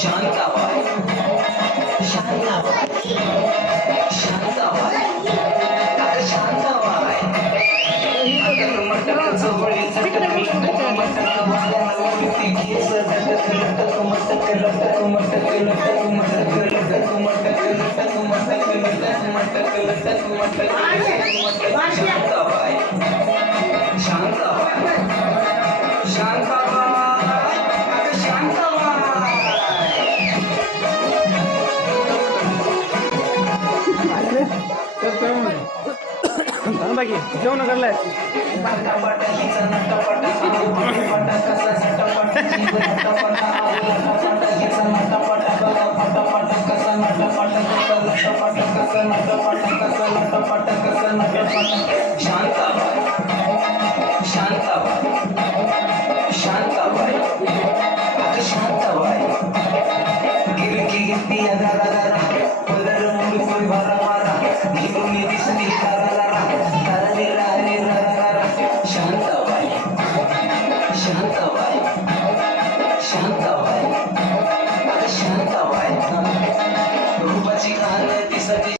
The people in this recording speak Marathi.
शांताबाई शांताबाई शांताबाई अगं शांताबाई अगं मटक जवळी झटक लटक मटक वाल्याला उडती केस झटक लटक मटक लटक मटक लटक मटक लटक मटक लटक मटक लटक मटक लटक मटक शांताबाई शांताबाई शांताबाई अगं शांताबाई बाकी जेवण करलाय शांताबाई शांताबाई शांताबाई अगं शांताबाई गिरकी गिरती अगारा गारा पदर मुंडकोय भरा मारा घेऊन दिसती गारा गारा गारा रे रा रे रा रा रा शांताबाई शांताबाई शांताबाई